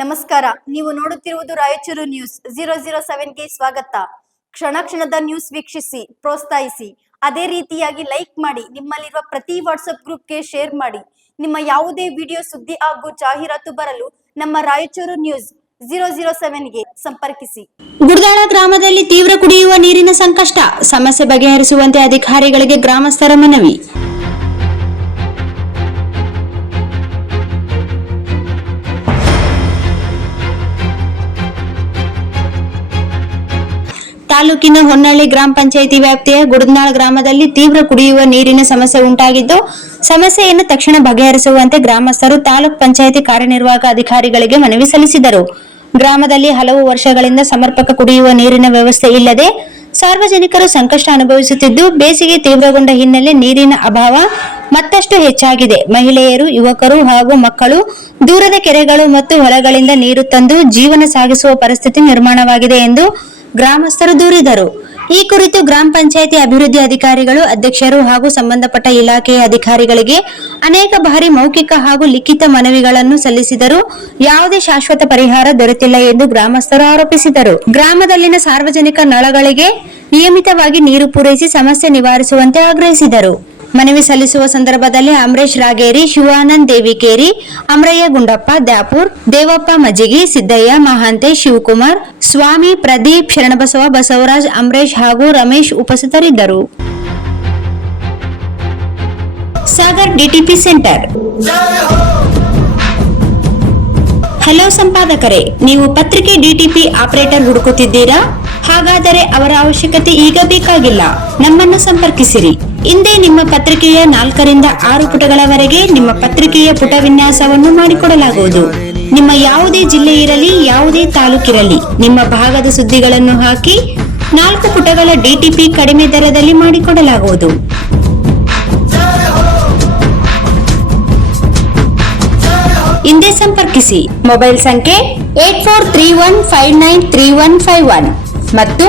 ನಮಸ್ಕಾರ. ನೀವು ನೋಡುತ್ತಿರುವುದು ರಾಯಚೂರು ನ್ಯೂಸ್ 007ಗೆ ಸ್ವಾಗತ. ಕ್ಷಣ ಕ್ಷಣದ ನ್ಯೂಸ್ ವೀಕ್ಷಿಸಿ, ಪ್ರೋತ್ಸಾಹಿಸಿ. ಅದೇ ರೀತಿಯಾಗಿ ಲೈಕ್ ಮಾಡಿ, ನಿಮ್ಮಲ್ಲಿರುವ ಪ್ರತಿ ವಾಟ್ಸ್ಆಪ್ ಗ್ರೂಪ್ಗೆ ಶೇರ್ ಮಾಡಿ. ನಿಮ್ಮ ಯಾವುದೇ ವಿಡಿಯೋ, ಸುದ್ದಿ ಹಾಗೂ ಜಾಹೀರಾತು ಬರಲು ನಮ್ಮ ರಾಯಚೂರು ನ್ಯೂಸ್ 007ಗೆ ಸಂಪರ್ಕಿಸಿ. ಗುಡ್ದಾಳ ಗ್ರಾಮದಲ್ಲಿ ತೀವ್ರ ಕುಡಿಯುವ ನೀರಿನ ಸಂಕಷ್ಟ, ಸಮಸ್ಯೆ ಬಗೆಹರಿಸುವಂತೆ ಅಧಿಕಾರಿಗಳಿಗೆ ಗ್ರಾಮಸ್ಥರ ಮನವಿ. ತಾಲೂಕಿನ ಹೊನ್ನಳ್ಳಿ ಗ್ರಾಮ ಪಂಚಾಯಿತಿ ವ್ಯಾಪ್ತಿಯ ಗುಡ್ನಾಳ್ ಗ್ರಾಮದಲ್ಲಿ ತೀವ್ರ ಕುಡಿಯುವ ನೀರಿನ ಸಮಸ್ಯೆ ಉಂಟಾಗಿದ್ದು, ಸಮಸ್ಯೆಯನ್ನು ತಕ್ಷಣ ಬಗೆಹರಿಸುವಂತೆ ಗ್ರಾಮಸ್ಥರು ತಾಲೂಕ್ ಪಂಚಾಯಿತಿ ಕಾರ್ಯನಿರ್ವಾಹಕ ಅಧಿಕಾರಿಗಳಿಗೆ ಮನವಿ ಸಲ್ಲಿಸಿದರು. ಗ್ರಾಮದಲ್ಲಿ ಹಲವು ವರ್ಷಗಳಿಂದ ಸಮರ್ಪಕ ಕುಡಿಯುವ ನೀರಿನ ವ್ಯವಸ್ಥೆ ಇಲ್ಲದೆ ಸಾರ್ವಜನಿಕರು ಸಂಕಷ್ಟ ಅನುಭವಿಸುತ್ತಿದ್ದು, ಬೇಸಿಗೆ ತೀವ್ರಗೊಂಡ ಹಿನ್ನೆಲೆ ನೀರಿನ ಅಭಾವ ಮತ್ತಷ್ಟು ಹೆಚ್ಚಾಗಿದೆ. ಮಹಿಳೆಯರು, ಯುವಕರು ಹಾಗೂ ಮಕ್ಕಳು ದೂರದ ಕೆರೆಗಳು ಮತ್ತು ಹೊಲಗಳಿಂದ ನೀರು ತಂದು ಜೀವನ ಸಾಗಿಸುವ ಪರಿಸ್ಥಿತಿ ನಿರ್ಮಾಣವಾಗಿದೆ ಎಂದು ಗ್ರಾಮಸ್ಥರು ದೂರಿದರು. ಈ ಕುರಿತು ಗ್ರಾಮ ಪಂಚಾಯಿತಿ ಅಭಿವೃದ್ಧಿ ಅಧಿಕಾರಿಗಳು, ಅಧ್ಯಕ್ಷರು ಹಾಗೂ ಸಂಬಂಧಪಟ್ಟ ಇಲಾಖೆಯ ಅಧಿಕಾರಿಗಳಿಗೆ ಅನೇಕ ಬಾರಿ ಮೌಖಿಕ ಹಾಗೂ ಲಿಖಿತ ಮನವಿಗಳನ್ನು ಸಲ್ಲಿಸಿದರೂ ಯಾವುದೇ ಶಾಶ್ವತ ಪರಿಹಾರ ದೊರೆತಿಲ್ಲ ಎಂದು ಗ್ರಾಮಸ್ಥರು ಆರೋಪಿಸಿದರು. ಗ್ರಾಮದಲ್ಲಿನ ಸಾರ್ವಜನಿಕ ನಳಗಳಿಗೆ ನಿಯಮಿತವಾಗಿ ನೀರು ಪೂರೈಸಿ ಸಮಸ್ಯೆ ನಿವಾರಿಸುವಂತೆ ಆಗ್ರಹಿಸಿದರು. ಮನವಿ ಸಲ್ಲಿಸುವ ಸಂದರ್ಭದಲ್ಲಿ ಅಮರೇಶ್ ರಾಗೇರಿ, ಶಿವಾನಂದ್ ದೇವಿಕೇರಿ, ಅಮರಯ್ಯ ಗುಂಡಪ್ಪ ದ್ಯಾಪೂರ್, ದೇವಪ್ಪ ಮಜ್ಜಿಗಿ, ಸಿದ್ದಯ್ಯ ಮಹಾಂತೆ, ಶಿವಕುಮಾರ್, ಸ್ವಾಮಿ, ಪ್ರದೀಪ್, ಶರಣಬಸವ, ಬಸವರಾಜ್, ಅಮರೇಶ್ ಹಾಗೂ ರಮೇಶ್ ಉಪಸ್ಥಿತರಿದ್ದರು. Sagar DTP centre. ಹಲೋ ಸಂಪಾದಕರೇ, ನೀವು ಪತ್ರಿಕೆ ಡಿಟಿಪಿ ಆಪರೇಟರ್ ಹುಡುಕುತ್ತಿದ್ದೀರಾ? ಹಾಗಾದರೆ ಅವರ ಅವಶ್ಯಕತೆ ಈಗ ಬೇಕಾಗಿಲ್ಲ. ನಮ್ಮನ್ನು ಸಂಪರ್ಕಿಸಿರಿ. ಇಂದೇ ನಿಮ್ಮ ಪತ್ರಿಕೆಯ 4 ರಿಂದ 6 ಪುಟಗಳವರೆಗೆ ನಿಮ್ಮ ಪತ್ರಿಕೆಯ ಪುಟ ವಿನ್ಯಾಸವನ್ನು ಮಾಡಿಕೊಡಲಾಗುವುದು. ನಿಮ್ಮ ಯಾವುದೇ ಜಿಲ್ಲೆ ಇರಲಿ, ಯಾವುದೇ ತಾಲೂಕಿರಲಿ, ನಿಮ್ಮ ಭಾಗದ ಸುದ್ದಿಗಳನ್ನು ಹಾಕಿ 4 ಪುಟಗಳ ಡಿಟಿಪಿ ಕಡಿಮೆ ದರದಲ್ಲಿ ಮಾಡಿಕೊಡಲಾಗುವುದು. ಇಂದೇ ಸಂಪರ್ಕಿಸಿ. ಮೊಬೈಲ್ ಸಂಖ್ಯೆ 8431593151 ಮತ್ತು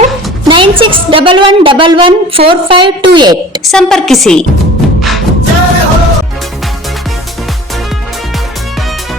9611114528 ಸಂಪರ್ಕಿಸಿ.